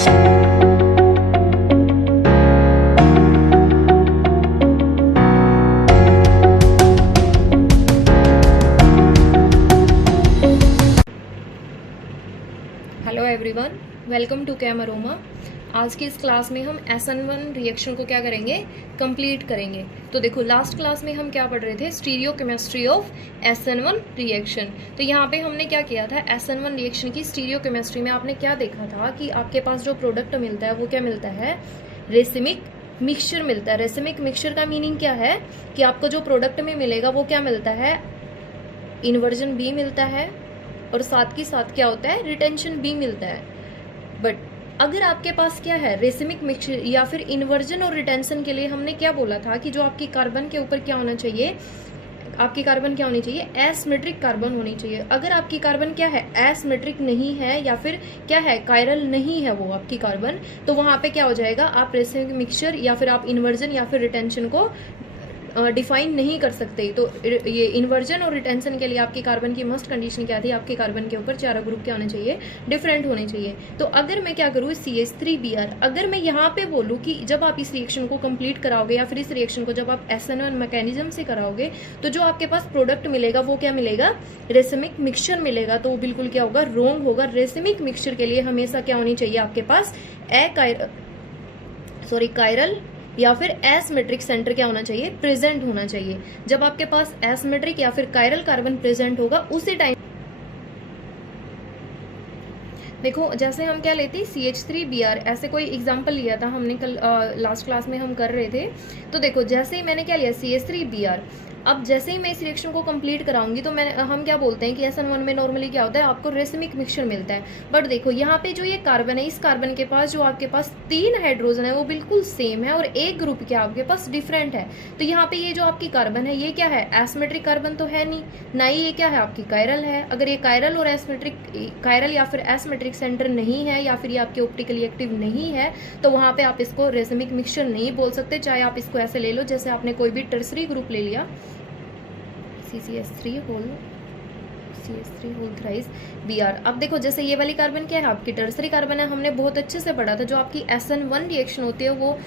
Hello everyone, welcome to cam aroma. आज की इस क्लास में हम SN1 रिएक्शन को क्या करेंगे, कंप्लीट करेंगे। तो देखो, लास्ट क्लास में हम क्या पढ़ रहे थे, स्टीरियोकेमिस्ट्री ऑफ SN1 रिएक्शन। तो यहाँ पे हमने क्या किया था, SN1 रिएक्शन की स्टीरियोकेमिस्ट्री में आपने क्या देखा था कि आपके पास जो प्रोडक्ट मिलता है वो क्या मिलता है, रेसिमिक मिक्सचर मिलता है। रेसिमिक मिक्सचर का मीनिंग क्या है कि आपको जो प्रोडक्ट में मिलेगा वो क्या मिलता है, इन्वर्जन बी मिलता है और साथ के साथ क्या होता है, रिटेंशन भी मिलता है। बट अगर आपके पास क्या है, रेसिमिक मिक्सचर या फिर इन्वर्जन और रिटेंशन के लिए हमने क्या बोला था कि जो आपकी कार्बन के ऊपर क्या होना चाहिए, आपकी कार्बन क्या होनी चाहिए, एसिमेट्रिक कार्बन होनी चाहिए। अगर आपकी कार्बन क्या है, एसिमेट्रिक नहीं है या फिर क्या है, कायरल नहीं है वो आपकी कार्बन, तो वहां पे क्या हो जाएगा, आप रेसिमिक मिक्सचर या फिर आप इन्वर्जन या फिर रिटेंशन को डिफाइन नहीं कर सकते। तो ये इन्वर्जन और रिटेंशन के लिए आपकी कार्बन की मस्ट कंडीशन क्या थी, आपके कार्बन के ऊपर चारों ग्रुप क्या होने चाहिए, डिफरेंट होने चाहिए। तो अगर मैं क्या करूँ, CH3Br, अगर मैं यहाँ पे बोलूँ कि जब आप इस रिएक्शन को कंप्लीट कराओगे या फिर इस रिएक्शन को जब आप SN1 मैकेनिज्म से कराओगे तो जो आपके पास प्रोडक्ट मिलेगा वो क्या मिलेगा, रेसिमिक मिक्सचर मिलेगा। तो वो बिल्कुल क्या होगा, रॉन्ग होगा। रेसिमिक मिक्सचर के लिए हमेशा क्या होनी चाहिए, आपके पास कायरल या फिर एसिमेट्रिक सेंटर क्या होना चाहिए, प्रेजेंट होना चाहिए। जब आपके पास एसिमेट्रिक या फिर कायरल कार्बन प्रेजेंट होगा उसी टाइम देखो, जैसे हम क्या लेते हैं, CH3Br, ऐसे कोई एग्जांपल लिया था हमने कल लास्ट क्लास में हम कर रहे थे। तो देखो, जैसे ही मैंने क्या लिया, CH3Br, अब जैसे ही मैं इस रिएक्शन को कंप्लीट कराऊंगी तो हम क्या बोलते हैं कि SN1 में नॉर्मली क्या होता है, आपको रेसिमिक मिक्सचर मिलता है। बट देखो यहाँ पे जो ये कार्बन है, इस कार्बन के पास जो आपके पास 3 हाइड्रोजन है वो बिल्कुल सेम है और एक ग्रुप क्या आपके पास डिफरेंट है। तो यहाँ पे ये जो आपकी कार्बन है ये क्या है, एसिमेट्रिक कार्बन तो है नहीं, ना ही ये क्या है, आपकी कायरल है। अगर ये कायरल और एसिमेट्रिक, कायरल या फिर एसिमेट्रिक सेंटर नहीं है या फिर ये आपके ऑप्टिकली एक्टिव नहीं है तो वहां पे आप इसको रेसिमिक मिक्सचर नहीं बोल सकते। चाहे आप इसको ऐसे ले लो जैसे आपने कोई भी टर्सरी ग्रुप ले लिया, CH3 होल थ्राइस Br। अब देखो, जैसे ये वाली कार्बन क्या है, आपकी टर्सरी कार्बन है। हमने बहुत अच्छे से पढ़ा था, जो आपकी SN1 रिएक्शन होती है वो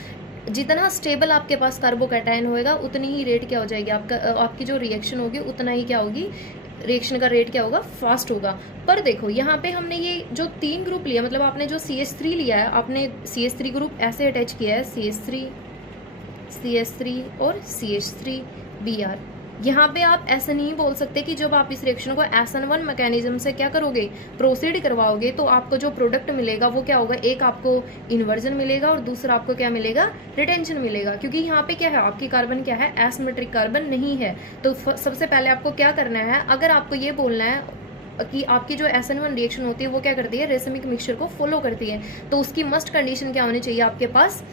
जितना स्टेबल आपके पास कार्बोकैटायन होएगा उतनी ही रेट क्या हो जाएगी, आपकी जो रिएक्शन होगी उतना ही क्या होगी, रिएक्शन का रेट क्या होगा, फास्ट होगा। पर देखो यहाँ पे हमने ये जो 3 ग्रुप लिया, मतलब आपने जो CH3 लिया है, आपने CH3 ग्रुप ऐसे अटैच किया है, CH3 और CH3Br। यहाँ पे आप ऐसा नहीं बोल सकते कि जब आप इस रिएक्शन को SN1 मैकेनिज्म से क्या करोगे, प्रोसीड करवाओगे, तो आपको जो प्रोडक्ट मिलेगा वो क्या होगा, एक आपको इन्वर्जन मिलेगा और दूसरा आपको क्या मिलेगा, रिटेंशन मिलेगा। क्योंकि यहाँ पे क्या है, आपकी कार्बन क्या है, एसिमेट्रिक कार्बन नहीं है। तो सबसे पहले आपको क्या करना है, अगर आपको ये बोलना है कि आपकी जो SN1 रिएक्शन होती है वो क्या करती है, रेसिमिक मिक्सचर को फॉलो करती है, तो उसकी मस्ट कंडीशन क्या होनी चाहिए, आपके पास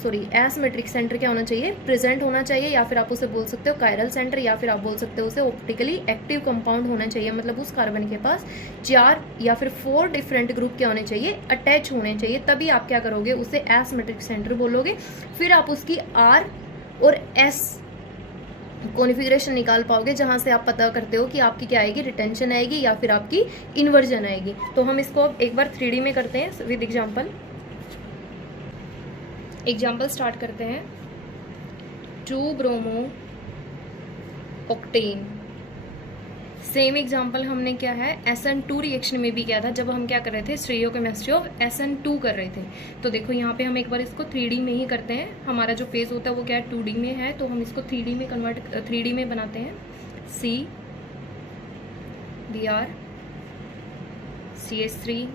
एसिमेट्रिक सेंटर क्या होना चाहिए, प्रेजेंट होना चाहिए। या फिर आप उसे बोल सकते हो कायरल सेंटर, या फिर आप बोल सकते हो उसे ऑप्टिकली एक्टिव कंपाउंड होना चाहिए। मतलब उस कार्बन के पास 4 या फिर 4 डिफरेंट ग्रुप क्या होने चाहिए, अटैच होने चाहिए, तभी आप क्या करोगे, उसे एसिमेट्रिक सेंटर बोलोगे। फिर आप उसकी R और S कॉन्फ़िगरेशन निकाल पाओगे, जहां से आप पता करते हो कि आपकी क्या आएगी, रिटेंशन आएगी या फिर आपकी इन्वर्जन आएगी। तो हम इसको अब एक बार 3D में करते हैं विद एग्जाम्पल स्टार्ट करते हैं। 2 ब्रोमो ऑक्टेन। सेम एग्जाम्पल हमने क्या है, SN2 रिएक्शन में भी किया था, जब हम क्या कर रहे थे, स्टीरियोकेमिस्ट्री ऑफ SN2 कर रहे थे। तो देखो यहाँ पे हम एक बार इसको 3D में ही करते हैं। हमारा जो फेज होता है वो क्या है, 2D में है, तो हम इसको 3D में बनाते हैं। CBr CH3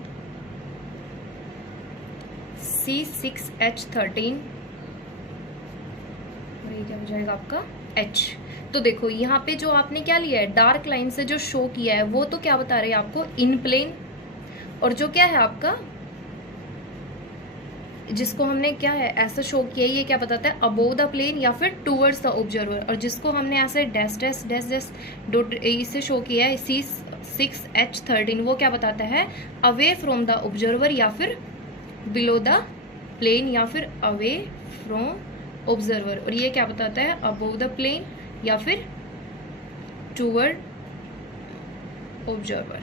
C6H13, और ये क्या हो जाएगा आपका H। तो देखो यहाँ पे जो आपने क्या लिया है, डार्क लाइन से जो शो किया है वो तो क्या बता रहे हैं आपको, इन प्लेन, और जो क्या है आपका, जिसको हमने क्या है ऐसा शो किया है, ये क्या बताता है, अबोव द प्लेन या फिर टूवर्ड्स द ऑब्जर्वर। और जिसको हमने ऐसे dash dash dash dash dot इससे शो किया है, C6H13, वो क्या बताता है, अवे फ्रॉम द ऑब्जर्वर या फिर बिलो द प्लेन या फिर अवे फ्रॉम ऑब्जर्वर। और ये क्या बताता है, अबोव द प्लेन या फिर टूवर्ड ऑब्जर्वर।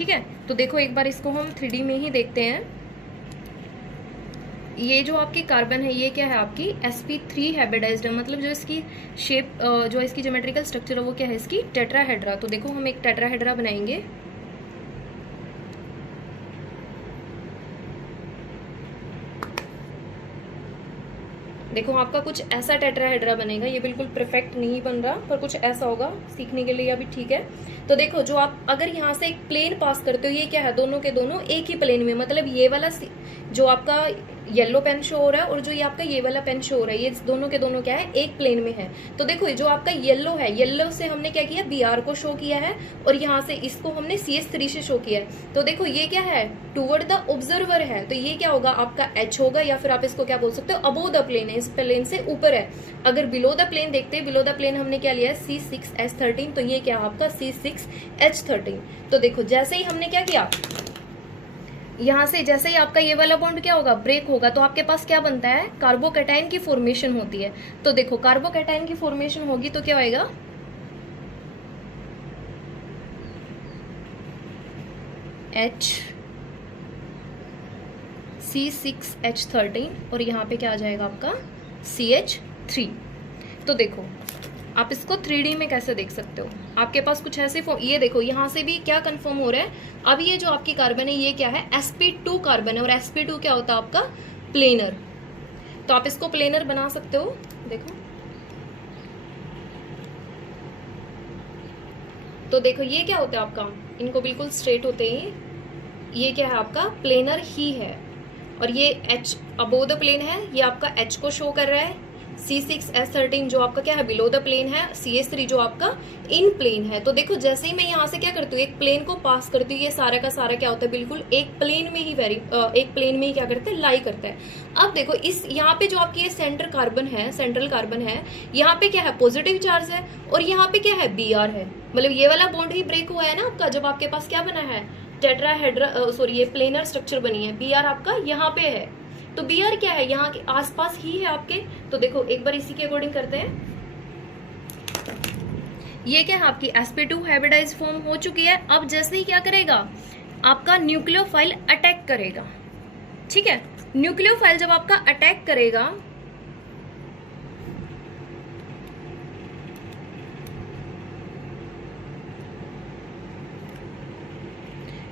ठीक है, तो देखो एक बार इसको हम 3D में ही देखते हैं। ये जो आपकी कार्बन है ये क्या है आपकी sp3 हाइब्रिडाइज्ड है, मतलब जो इसकी शेप जो इसकी ज्योमेट्रिकल स्ट्रक्चर है वो क्या है इसकी टेट्राहेड्रा। तो देखो हम एक टेट्राहेड्रा बनाएंगे। देखो आपका कुछ ऐसा टेट्राहेड्रा बनेगा, ये बिल्कुल परफेक्ट नहीं बन रहा पर कुछ ऐसा होगा, सीखने के लिए अभी ठीक है। तो देखो जो आप अगर यहाँ से एक प्लेन पास करते हो, ये क्या है दोनों के दोनों एक ही प्लेन में, मतलब ये वाला जो आपका येलो पेन शो हो रहा है और जो ये आपका ये वाला पेन शो हो रहा है, ये दोनों के दोनों क्या है एक प्लेन में है। तो देखो जो आपका येलो है, येलो से हमने क्या किया Br को शो किया है और यहाँ से इसको हमने CS3 से शो किया है। तो देखो ये क्या है टूवर्ड द ऑब्जर्वर है, तो ये क्या होगा आपका H होगा, या फिर आप इसको क्या बोल सकते हो अबोव द प्लेन है, इस प्लेन से ऊपर है। अगर बिलो द प्लेन देखते हैं, बिलो द प्लेन हमने क्या लिया है C6H13, तो ये क्या आपका C6H13। तो देखो जैसे ही हमने क्या किया यहाँ से, जैसे ही आपका ये वाला बॉन्ड क्या होगा ब्रेक होगा, तो आपके पास क्या बनता है कार्बोकैटायन की फॉर्मेशन होती है। तो देखो कार्बोकैटायन की फॉर्मेशन होगी तो क्या होएगा C6H13 और यहाँ पे क्या आ जाएगा आपका CH3। तो देखो आप इसको 3D में कैसे देख सकते हो, आपके पास कुछ ऐसे ये देखो यहाँ से भी क्या कंफर्म हो रहा है। अब ये जो आपकी कार्बन है ये क्या है sp2 कार्बन है, और sp2 क्या होता है आपका प्लेनर। तो आप इसको प्लेनर बना सकते हो। देखो तो देखो ये क्या होता है आपका, इनको बिल्कुल स्ट्रेट होते ही ये क्या है आपका प्लेनर ही है, और ये H अबोव द प्लेन है, ये आपका H को शो कर रहा है। C6H13 जो आपका क्या है बिलो द प्लेन है, CS3 जो आपका इन प्लेन है। तो देखो जैसे ही मैं यहाँ से क्या करती हूँ एक प्लेन को पास करती हूँ, ये सारा का सारा क्या होता है बिल्कुल एक प्लेन में ही एक प्लेन में ही क्या करता है लाई करता है। अब देखो इस यहाँ पे जो आपकी ये सेंटर कार्बन है, सेंट्रल कार्बन है, यहाँ पे क्या है पॉजिटिव चार्ज है और यहाँ पे क्या है Br है, मतलब ये वाला बॉन्ड ही ब्रेक हुआ है ना आपका, जब आपके पास क्या बना है टेट्राहेड्रा सॉरी ये प्लेनर स्ट्रक्चर बनी है। Br आपका यहाँ पे है, तो Br क्या है यहाँ के आसपास ही है आपके। तो देखो एक बार इसी के अकॉर्डिंग करते हैं। ये क्या है आपकी sp2 हाइब्रिडाइज्ड फॉर्म हो चुकी है। अब जैसे ही क्या करेगा आपका न्यूक्लियोफाइल अटैक करेगा, ठीक है। न्यूक्लियोफाइल जब आपका अटैक करेगा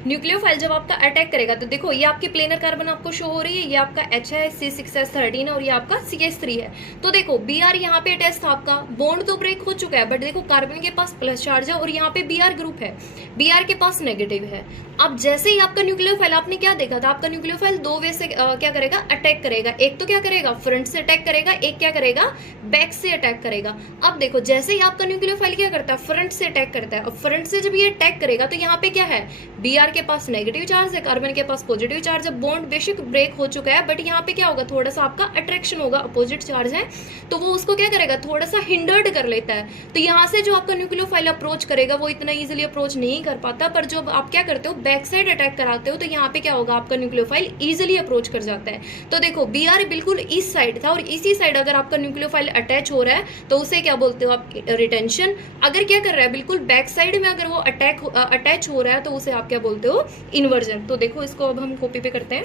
न्यूक्लियोफाइल जब आपका अटैक करेगा तो देखो ये आपकी प्लेनर कार्बन आपको शो हो रही है, ये आपका H है, C6H13 है और ये आपका CH3 है। तो देखो Br यहाँ पे अटैच था, आपका बॉन्ड तो ब्रेक हो चुका है, बट देखो कार्बन के पास प्लस चार्ज है और यहाँ पे Br ग्रुप है, Br के पास नेगेटिव है। अब जैसे ही आपका न्यूक्लियोफाइल, आपने क्या देखा था आपका न्यूक्लियोफाइल दो वे से क्या करेगा अटैक करेगा, एक तो क्या करेगा फ्रंट से अटैक करेगा, एक क्या करेगा बैक से अटैक करेगा। अब देखो जैसे ही आपका न्यूक्लियोफाइल क्या करता है फ्रंट से अटैक करता है, अब फ्रंट से जब ये अटैक करेगा तो यहाँ पे क्या है Br के पास नेगेटिव चार्ज है, कार्बन के पास पॉजिटिव चार्ज है, बॉन्ड बेशक ब्रेक हो चुका है, बट यहाँ पे क्या होगा थोड़ा सा आपका अट्रैक्शन होगा, अपोजिट चार्ज है तो वो उसको क्या करेगा थोड़ा सा हिंडर्ड कर लेता है। तो यहाँ से जो आपका न्यूक्लियोफाइल अप्रोच करेगा वो इतना इजीली अप्रोच नहीं कर पाता, पर जब आप क्या करते हो बैक साइड अटैक कराते हो तो यहाँ पे क्या होगा आपका न्यूक्लियोफाइल इजीली अप्रोच कर जाता है। तो देखो Br बिल्कुल इस साइड था और इसी साइड अगर आपका न्यूक्लियोफाइल अटैच हो रहा है तो उसे क्या बोलते हो आप रिटेंशन। अगर क्या कर रहा है बिल्कुल बैक साइड में अगर वो अटैच हो रहा है तो उसे आप क्या बोलते हो इन्वर्जन। तो देखो इसको अब हम कॉपी पे करते हैं।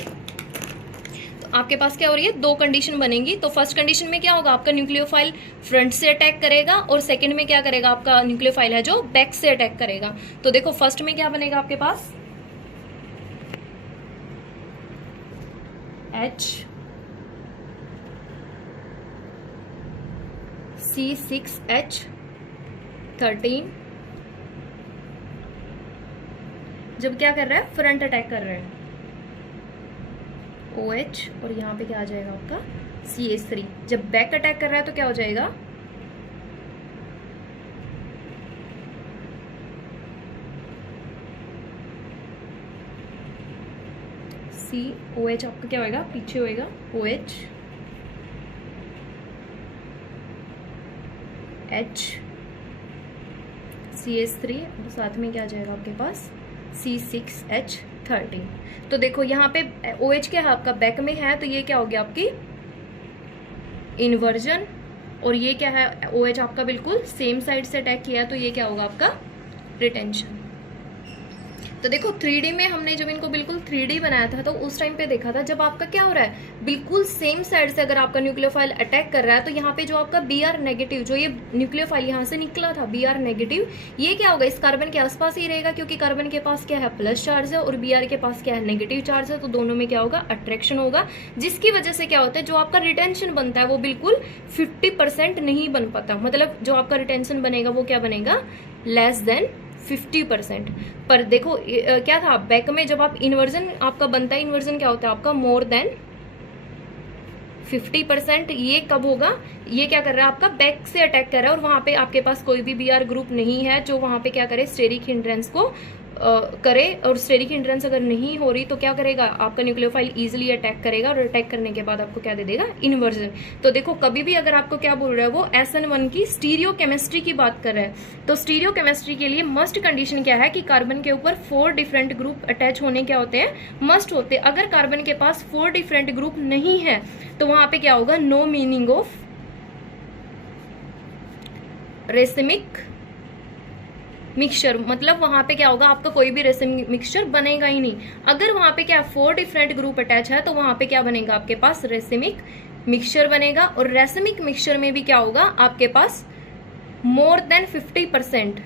तो आपके पास क्या हो रही है दो कंडीशन बनेंगी। तो फर्स्ट कंडीशन में क्या होगा आपका न्यूक्लियोफाइल फ्रंट से अटैक करेगा और सेकंड में क्या करेगा आपका न्यूक्लियोफाइल है जो बैक से अटैक करेगा। तो देखो फर्स्ट में क्या बनेगा आपके पास H C6H13 जब क्या कर रहा है फ्रंट अटैक कर रहा है OH और यहाँ पे क्या आ जाएगा आपका CH3। जब बैक अटैक कर रहा है तो क्या हो जाएगा COH आपका क्या होएगा पीछे होएगा OH H CH3 और साथ में क्या आ जाएगा आपके पास C6H13। तो देखो यहाँ पे OH क्या है आपका बैक में है तो ये क्या हो गया आपकी इन्वर्जन, और ये क्या है OH आपका बिल्कुल सेम साइड से अटैक किया है तो ये क्या होगा आपका रिटेंशन। तो देखो 3D में हमने जब इनको बिल्कुल 3D बनाया था तो उस टाइम पे देखा था जब आपका क्या हो रहा है, बिल्कुल सेम साइड से अगर आपका न्यूक्लियोफाइल अटैक कर रहा है तो यहाँ पे जो आपका Br नेगेटिव, जो ये न्यूक्लियोफाइल यहाँ से निकला था Br नेगेटिव, ये क्या होगा, इस कार्बन के आसपास ही रहेगा, क्योंकि कार्बन के पास क्या है, प्लस चार्ज है, और Br के पास क्या है, नेगेटिव चार्ज है। तो दोनों में क्या होगा, अट्रैक्शन होगा, जिसकी वजह से क्या होता है, जो आपका रिटेंशन बनता है वो बिल्कुल 50% नहीं बन पाता। मतलब जो आपका रिटेंशन बनेगा वो क्या बनेगा, लेस देन 50%। पर देखो क्या था, बैक में जब आप इन्वर्जन आपका बनता है, इन्वर्जन क्या होता है आपका, मोर देन 50%। ये कब होगा, ये क्या कर रहा है, आपका बैक से अटैक कर रहा है और वहां पे आपके पास कोई भी Br ग्रुप नहीं है जो वहां पे क्या करे, स्टेरिक हिंड्रेंस को करे। और स्टेरिक हिंड्रेंस अगर नहीं हो रही तो क्या करेगा, आपका न्यूक्लियोफाइल इजीली अटैक करेगा, और अटैक करने के बाद आपको क्या दे देगा, इन्वर्जन। तो देखो कभी भी अगर आपको क्या बोल रहा है, वो SN1 की स्टीरियो केमिस्ट्री की बात कर रहा है, तो स्टीरियो केमिस्ट्री के लिए मस्ट कंडीशन क्या है कि कार्बन के ऊपर 4 डिफरेंट ग्रुप अटैच होने क्या होते हैं, मस्ट होते हैं। अगर कार्बन के पास 4 डिफरेंट ग्रुप नहीं है तो वहां पे क्या होगा, no meaning of racemic mixture. मतलब वहां पे क्या होगा, आपका कोई भी रेसिमिक मिक्सचर बनेगा ही नहीं। अगर वहां पे क्या 4 डिफरेंट ग्रुप अटैच है तो वहां पे क्या बनेगा, आपके पास रेसिमिक मिक्सचर बनेगा। और रेसिमिक मिक्सचर में भी क्या होगा, आपके पास मोर देन 50%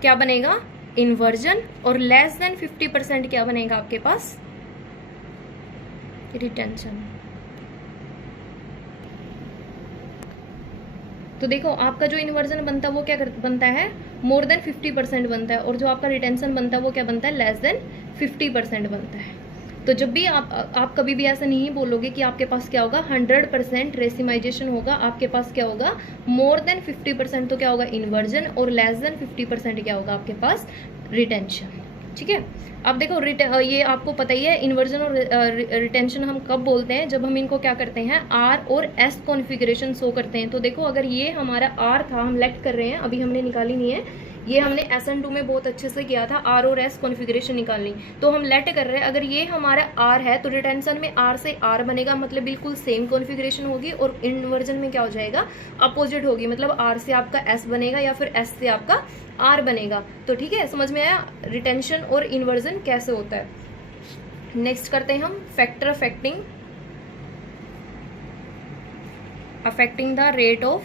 क्या बनेगा, इन्वर्जन, और लेस देन 50% क्या बनेगा आपके पास, रिटेंशन। तो देखो आपका जो इन्वर्जन बनता है वो क्या बनता है, मोर देन 50% बनता है, और जो आपका रिटेंशन बनता है वो क्या बनता है, लेस देन 50% बनता है। तो जब भी आप कभी भी ऐसा नहीं बोलोगे कि आपके पास क्या होगा 100% रेसिमाइजेशन होगा, आपके पास क्या होगा मोर देन 50%, तो क्या होगा इन्वर्जन, और लेस देन 50% क्या होगा आपके पास रिटेंशन। ठीक है, अब देखो ये आपको पता ही है, इन्वर्जन और रिटेंशन हम कब बोलते हैं, जब हम इनको क्या करते हैं R और S कॉन्फ़िगरेशन शो करते हैं। तो देखो अगर ये हमारा R था, हम लेट कर रहे हैं, अभी हमने निकाली नहीं है, ये हमने SN2 में बहुत अच्छे से किया था, R और S कॉन्फ़िगरेशन निकालनी, तो हम लेट कर रहे हैं। अगर ये हमारा R है तो रिटेंशन में R से R बनेगा, मतलब बिल्कुल सेम कॉन्फ़िगरेशन होगी, और इन्वर्जन में क्या हो जाएगा, अपोजिट होगी, मतलब R से आपका S बनेगा या फिर S से आपका R बनेगा। तो ठीक है, समझ में आया रिटेंशन और इन्वर्जन कैसे होता है। नेक्स्ट करते हैं हम factor affecting the rate of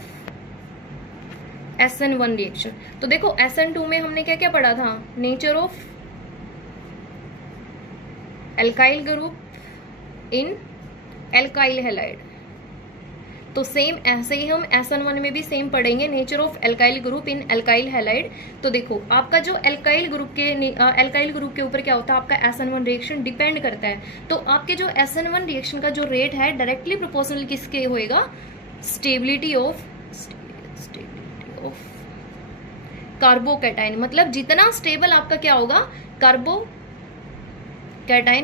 SN1 reaction. तो देखो SN2 में हमने क्या क्या पढ़ा था, nature of alkyl group in alkyl halide. तो सेम ऐसे ही हम SN1 में भी सेम पढ़ेंगे, nature of alkyl group in alkyl halide. तो देखो आपका जो एल्काइल ग्रुप के ऊपर क्या होता है, आपका SN1 रिएक्शन डिपेंड करता है। तो आपके जो SN1 रिएक्शन का जो रेट है डायरेक्टली प्रोपोर्शनल किसके होएगा, स्टेबिलिटी ऑफ कार्बोकैटायन। मतलब जितना स्टेबल आपका क्या होगा कार्बोकैटायन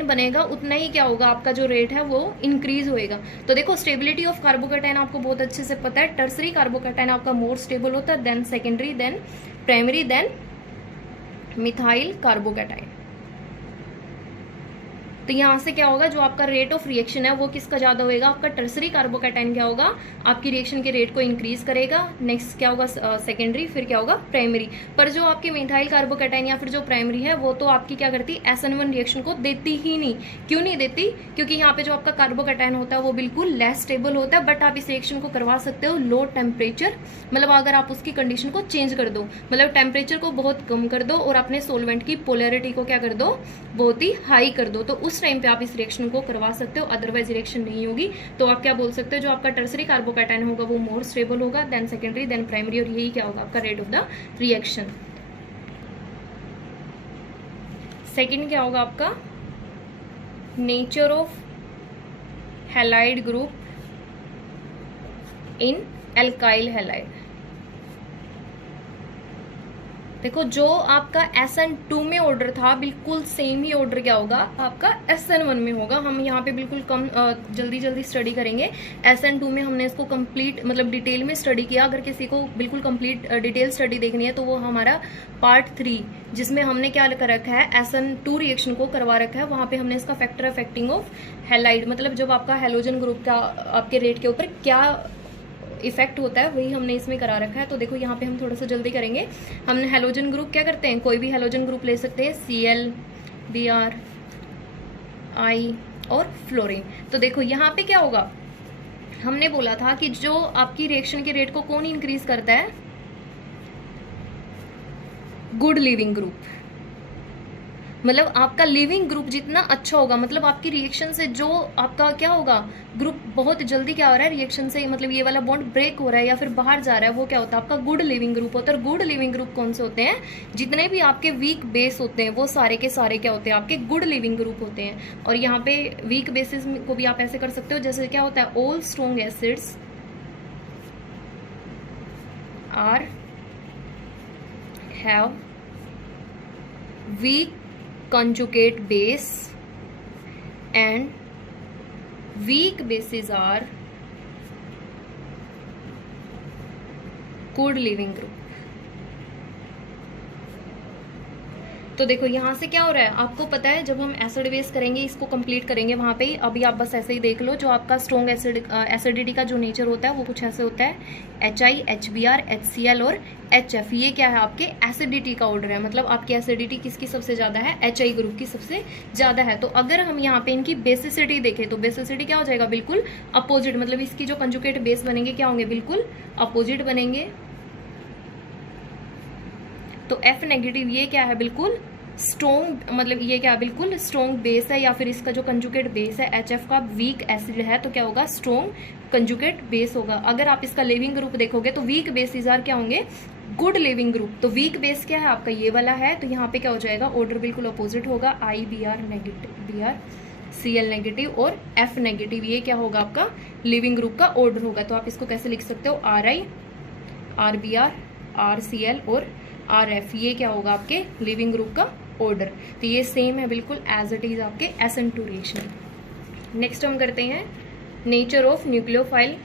बनेगा, उतना ही क्या होगा आपका जो रेट है वो इंक्रीज होएगा। तो देखो स्टेबिलिटी ऑफ कार्बोकैटायन आपको बहुत अच्छे से पता है, टर्सरी कार्बोकैटायन आपका मोर स्टेबल होता है, then secondary, then primary, then methyl carbocation. तो यहाँ से क्या होगा, जो आपका रेट ऑफ रिएक्शन है वो किसका ज्यादा होएगा, आपका टर्सरी कार्बोकैटायन क्या होगा, आपकी रिएक्शन के रेट को इंक्रीज करेगा। नेक्स्ट क्या होगा सेकेंडरी, फिर क्या होगा प्राइमरी। पर जो आपकी मिथाइल कार्बोकैटायन या फिर जो प्राइमरी है वो तो आपकी क्या करती है, SN1 रिएक्शन को देती ही नहीं। क्यों नहीं देती, क्योंकि यहाँ पे जो आपका कार्बोकैटायन होता है वो बिल्कुल लेस स्टेबल होता है। बट आप इस रिएक्शन को करवा सकते हो लो टेम्परेचर, मतलब अगर आप उसकी कंडीशन को चेंज कर दो, मतलब टेम्परेचर को बहुत कम कर दो और अपने सोलवेंट की पोलैरिटी को क्या कर दो, बहुत ही हाई कर दो, तो उस टाइम पे आप इस रिएक्शन को करवा सकते हो। अदरवाइज रिएक्शन नहीं होगी। तो आप क्या बोल सकते हो, जो आपका टर्सरी कार्बोकैटायन होगा वो मोर स्टेबल होगा, देन सेकेंडरी, देन प्राइमरी, और यही क्या होगा आपका rate of the reaction. Second क्या होगा आपका, nature of halide group in alkyl halide. देखो जो आपका SN2 में ऑर्डर था बिल्कुल सेम ही ऑर्डर क्या होगा आपका SN1 में होगा। हम यहाँ पे बिल्कुल कम जल्दी स्टडी करेंगे। SN2 में हमने इसको कंप्लीट मतलब डिटेल में स्टडी किया। अगर किसी को बिल्कुल कंप्लीट डिटेल स्टडी देखनी है तो वो हमारा पार्ट 3 जिसमें हमने क्या कर रखा है, SN2 रिएक्शन को करवा रखा है। वहाँ पे हमने इसका फैक्टर अफेक्टिंग ऑफ हैलाइड, मतलब जब आपका हेलोजन ग्रुप का आपके रेट के ऊपर क्या इफेक्ट होता है वही हमने इसमें करा रखा है। तो देखो यहाँ पे हम थोड़ा सा जल्दी करेंगे। हम हेलोजन ग्रुप क्या करते हैं, कोई भी हेलोजन ग्रुप ले सकते हैं, Cl, Br, I और फ्लोरीन। तो देखो यहाँ पे क्या होगा, हमने बोला था कि जो आपकी रिएक्शन के रेट को कौन इंक्रीज करता है, गुड लिविंग ग्रुप। मतलब आपका लिविंग ग्रुप जितना अच्छा होगा, मतलब आपकी रिएक्शन से जो आपका क्या होगा, ग्रुप बहुत जल्दी क्या हो रहा है रिएक्शन से, मतलब ये वाला बॉन्ड ब्रेक हो रहा है या फिर बाहर जा रहा है, वो क्या होता है आपका गुड लिविंग ग्रुप होता है। और गुड लिविंग ग्रुप कौन से होते हैं, जितने भी आपके वीक बेस होते हैं वो सारे के सारे क्या होते हैं, आपके गुड लिविंग ग्रुप होते हैं। और यहाँ पे वीक बेसिस को भी आप ऐसे कर सकते हो, जैसे क्या होता है, all strong acids are have weak conjugate base and weak bases are good living group। तो देखो यहाँ से क्या हो रहा है, आपको पता है जब हम एसिड बेस करेंगे, इसको कंप्लीट करेंगे वहां पे ही, अभी आप बस ऐसे ही देख लो, जो आपका स्ट्रॉन्ग एसिडिटी का जो नेचर होता है वो कुछ ऐसे होता है, HI, HBr, HCl और HF। ये क्या है, आपके एसिडिटी का ऑर्डर है, मतलब आपकी एसिडिटी किसकी सबसे ज्यादा है, HI ग्रुप की सबसे ज्यादा है। तो अगर हम यहाँ पे इनकी बेसिसिटी देखें तो बेसिसिटी क्या हो जाएगा, बिल्कुल अपोजिट, मतलब इसकी जो कंजुगेट बेस बनेंगे क्या होंगे, बिल्कुल अपोजिट बनेंगे। तो F नेगेटिव ये क्या है, बिल्कुल स्ट्रॉन्ग, मतलब ये क्या बिल्कुल स्ट्रॉन्ग बेस है, या फिर इसका जो कंजुगेट बेस है HF का वीक एसिड है, तो क्या होगा, स्ट्रॉन्ग कंजुगेट बेस होगा। अगर आप इसका लिविंग ग्रुप देखोगे तो वीक बेसिस आर क्या होंगे, गुड लिविंग ग्रुप। तो वीक बेस क्या है आपका, ये वाला है, तो यहाँ पे क्या हो जाएगा, ऑर्डर बिल्कुल अपोजिट होगा, IBr negative, Br Cl negative और F नेगेटिव, ये क्या होगा आपका लिविंग ग्रुप का ऑर्डर होगा। तो आप इसको कैसे लिख सकते हो, RI, RBr, RCl और RF, ये क्या होगा आपके लिविंग ग्रुप का ऑर्डर। तो ये सेम है बिल्कुल एज इट इज आपके SN2 रिएक्शन। नेक्स्ट हम करते हैं नेचर ऑफ न्यूक्लियोफाइल।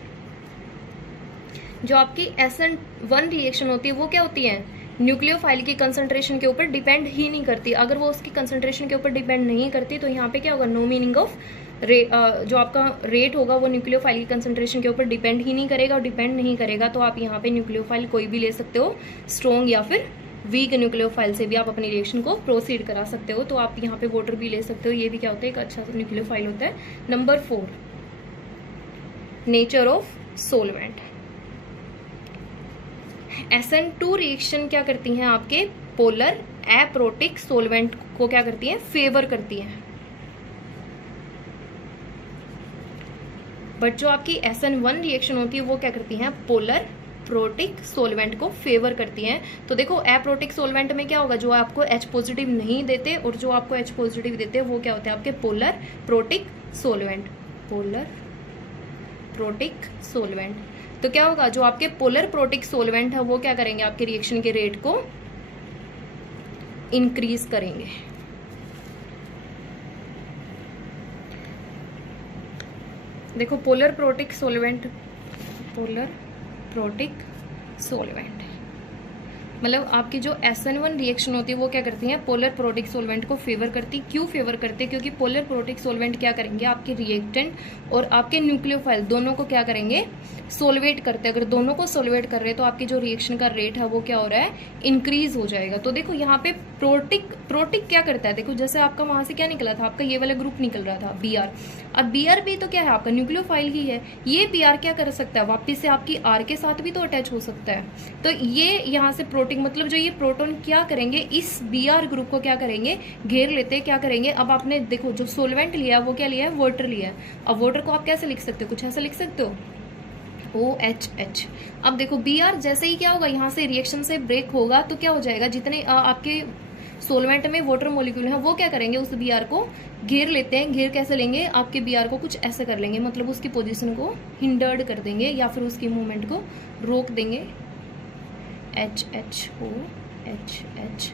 जो आपकी SN1 रिएक्शन होती है वो क्या होती है, न्यूक्लियोफाइल की कंसंट्रेशन के ऊपर डिपेंड ही नहीं करती। अगर वो उसकी कंसंट्रेशन के ऊपर डिपेंड नहीं करती तो यहाँ पे क्या होगा, नो मीनिंग ऑफ जो आपका रेट होगा वो न्यूक्लियोफाइल की कंसंट्रेशन के ऊपर डिपेंड ही नहीं करेगा, और डिपेंड नहीं करेगा तो आप यहाँ पे न्यूक्लियोफाइल कोई भी ले सकते हो, स्ट्रॉन्ग या फिर वीक न्यूक्लियोफाइल से भी आप अपनी रिएक्शन को प्रोसीड करा सकते हो। तो आप यहाँ पे वाटर भी ले सकते हो, ये भी क्या होता है, एक अच्छा न्यूक्लियोफाइल होता है। Number 4, nature of solvent. SN2 reaction क्या करती हैं, आपके पोलर एप्रोटिक सोलवेंट को क्या करती हैं, फेवर करती हैं। बट जो आपकी SN1 रिएक्शन होती है वो क्या करती हैं, पोलर प्रोटिक सोलवेंट को फेवर करती हैं। तो देखो एप्रोटिक सोलवेंट में क्या होगा, जो आपको H पॉजिटिव नहीं देते और जो आपको H पॉजिटिव देते हैं वो क्या होते हैं, आपके polar protic solvent, polar protic solvent. तो क्या होगा, जो आपके पोलर प्रोटिक सोलवेंट है वो क्या करेंगे, आपके रिएक्शन के रेट को इंक्रीज करेंगे। देखो polar protic solvent, polar protic solvent मतलब आपकी जो SN1 रिएक्शन होती है वो क्या करती है, पोलर प्रोटिक सोलवेंट को फेवर करती। क्यों फेवर करते हैं, क्योंकि पोलर प्रोटिक सोलवेंट क्या करेंगे, आपके रिएक्टेंट और आपके न्यूक्लियोफाइल दोनों को क्या करेंगे, सोलवेट करते हैं। अगर दोनों को सोलवेट कर रहे हैं तो आपकी जो रिएक्शन का रेट है वो क्या हो रहा है, इंक्रीज हो जाएगा। तो देखो यहाँ पे प्रोटिक क्या करता है, देखो जैसे आपका वहां से क्या निकला था, आपका ये वाला ग्रुप निकल रहा था Br, अब Br भी तो क्या है, आपका न्यूक्लियोफाइल ही है। ये Br क्या कर सकता है, वापिस से आपकी R के साथ भी तो अटैच हो सकता है। तो ये यहाँ से प्रोटिक मतलब जो ये प्रोटॉन क्या करेंगे, इस Br ग्रुप को क्या करेंगे, घेर लेते हैं। क्या करेंगे, अब आपने देखो जो सोलवेंट लिया वो क्या लिया है, वाटर लिया है। अब वाटर को आप कैसे लिख सकते हो, कुछ ऐसा लिख सकते हो, OHH। अब देखो Br जैसे ही क्या होगा, यहाँ से रिएक्शन से ब्रेक होगा तो क्या हो जाएगा, जितने आपके सोलवेंट में वाटर मॉलिक्यूल है वो क्या करेंगे, उस Br को घेर लेते हैं। घेर कैसे लेंगे, आपके Br को कुछ ऐसे कर लेंगे, मतलब उसकी पोजीशन को हिंडर्ड कर देंगे या फिर उसकी मूवमेंट को रोक देंगे। HHO HHO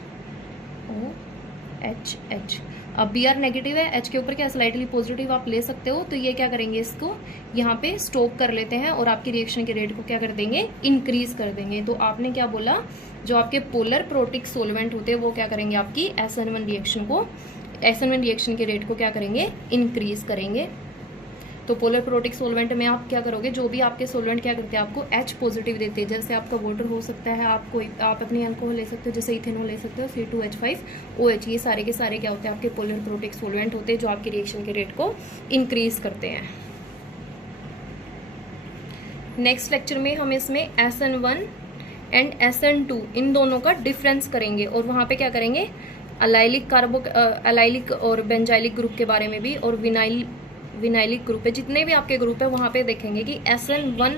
HH। अब Br नेगेटिव है, H के ऊपर क्या स्लाइटली पॉजिटिव आप ले सकते हो। तो ये क्या करेंगे, इसको यहाँ पे स्टॉप कर लेते हैं और आपकी रिएक्शन के रेट को क्या कर देंगे, इंक्रीज कर देंगे। तो आपने क्या बोला, जो आपके पोलर प्रोटिक सोलवेंट होते हैं वो क्या करेंगे, आपकी SN1 रिएक्शन के रेट को क्या करेंगे, इंक्रीज करेंगे। तो पोलर प्रोटिक सोलवेंट में आप क्या करोगे, जो भी आपके सोलवेंट क्या करते हैं आपको H पॉजिटिव देते हैं, जैसे आपका वाटर हो सकता है, आप अपनी अल्कोहल ले सकते हो, जैसे इथेनॉल ले सकते हो, C2H5OH, ये सारे के सारे क्या होते हैं आपके पोलर प्रोटिक सोलवेंट होते हैं जो आपकी रिएक्शन के रेट को इंक्रीज करते हैं। नेक्स्ट लेक्चर में हम इसमें SN1 एंड SN2 इन दोनों का डिफरेंस करेंगे और वहाँ पे क्या करेंगे अलाइलिक और बेंजाइलिक ग्रुप के बारे में भी, और विनाइलिक ग्रुप है, जितने भी आपके ग्रुप है वहाँ पे देखेंगे कि SN1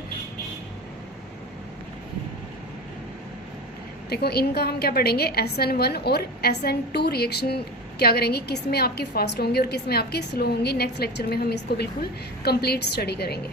देखो इनका हम क्या पढ़ेंगे, SN1 और SN2 रिएक्शन क्या करेंगे, किस में आपकी फास्ट होंगी और किस में आपकी स्लो होंगी। नेक्स्ट लेक्चर में हम इसको बिल्कुल कंप्लीट स्टडी करेंगे।